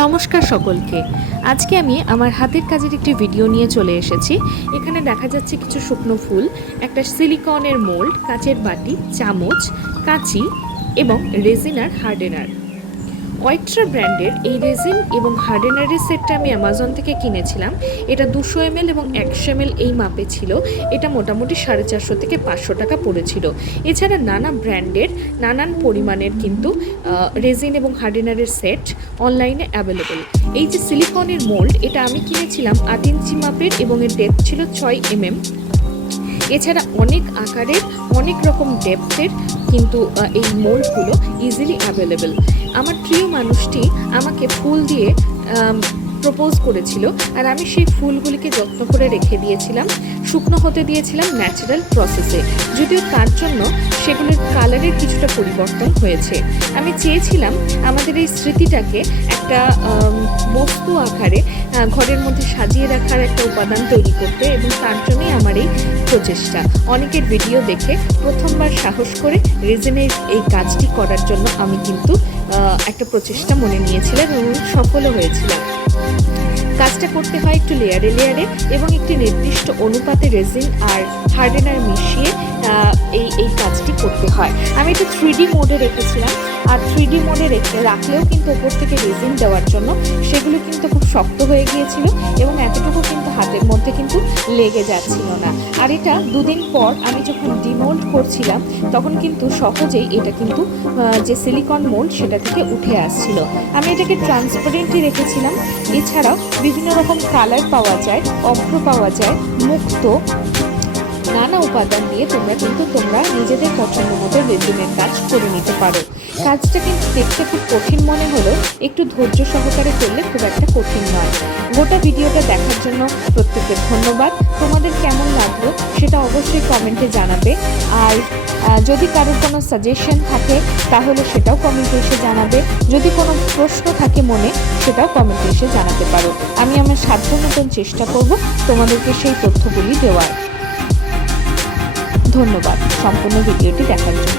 নমস্কার সকলকে। আজকে আমি আমার হাতের কাজের একটি ভিডিও নিয়ে চলে এসেছি। এখানে দেখা যাচ্ছে কিছু শুকনো ফুল, একটা সিলিকনের মোল্ড, কাচের বাটি, চামচ, কাঁচি এবং রেজিন আর হার্ডেনার। ওয়েট্রা ব্র্যান্ডের এই রেজিন এবং হার্ডেনারের সেটটা আমি অ্যামাজন থেকে কিনেছিলাম। এটা 200 ml এবং 100 ml এই মাপে ছিল। এটা মোটামুটি 450 থেকে 500 টাকা পড়েছিল। এছাড়া নানা ব্র্যান্ডের নানান পরিমাণের কিন্তু রেজিন এবং হার্ডেনারের সেট অনলাইনে অ্যাভেলেবেল। এই যে সিলিকনের মোল্ড, এটা আমি কিনেছিলাম 8 ইঞ্চি মাপের এবং এর ডেপথ ছিল 6 mm। এছাড়া অনেক আকারের, অনেক রকম ডেপথের কিন্তু এই মোল্ডগুলো ইজিলি অ্যাভেলেবেল। আমার প্রিয় মানুষটি আমাকে ফুল দিয়ে প্রপোজ করেছিল, আর আমি সেই ফুলগুলিকে যত্ন করে রেখে দিয়েছিলাম, শুকনো হতে দিয়েছিলাম ন্যাচারাল প্রসেসে। যদিও তার জন্য সেগুলোর কালারের কিছুটা পরিবর্তন হয়েছে। আমি চেয়েছিলাম আমাদের এই স্মৃতিটাকে একটা বস্তু আকারে ঘরের মধ্যে সাজিয়ে রাখার একটা উপাদান তৈরি করতে, এবং তার জন্যই আমার এই প্রচেষ্টা। অনেকের ভিডিও দেখে প্রথমবার সাহস করে রেজিনের এই কাজটি করার জন্য আমি কিন্তু একটা প্রচেষ্টা মনে নিয়েছিলাম এবং সফলও হয়েছিলাম। কাজটা করতে হয় একটু লেয়ারে লেয়ারে এবং একটি নির্দিষ্ট অনুপাতে রেজিন আর হার্ডেনার মিশিয়ে এই কাজটি করতে হয়। আমি এটা 3D মোডে রেখেছিলাম, আর 3D মোডে রাখলেও কিন্তু ওপর থেকে রেজিন দেওয়ার জন্য সেগুলো কিন্তু খুব শক্ত হয়ে গিয়েছিল এবং এতটুকু কিন্তু হাতের মধ্যে কিন্তু লেগে যাচ্ছিল না। আর এটা 2 দিন পর আমি যখন ডিমোল্ড করছিলাম তখন কিন্তু সহজেই এটা কিন্তু যে সিলিকন মোল্ড সেটা থেকে উঠে আসছিল। আমি এটাকে ট্রান্সপারেন্টই রেখেছিলাম। এছাড়াও বিভিন্ন রকম কালার পাওয়া যায়, অভ্র পাওয়া যায়, মুক্ত, নানা উপাদান দিয়ে তোমরা নিজেদের পছন্দ মতো রেজিনের কাজ করে নিতে পারো। কাজটা কিন্তু দেখতে খুব কঠিন মনে হলেও একটু ধৈর্য সহকারে করলে খুব একটা কঠিন নয়। গোটা ভিডিওটা দেখার জন্য প্রত্যেকের ধন্যবাদ। তোমাদের কেমন লাগলো সেটা অবশ্যই কমেন্টে জানাবে। আর যদি কারোর কোনো সাজেশন থাকে তাহলে সেটাও কমেন্টে এসে জানাবে। যদি কোনো প্রশ্ন থাকে মনে, সেটাও কমেন্টে এসে জানাতে পারো। আমি আমার সাধ্য মতন চেষ্টা করব তোমাদেরকে সেই তথ্যগুলি দেওয়ার। ধন্যবাদ সম্পূর্ণ ভিডিওটি দেখার জন্য।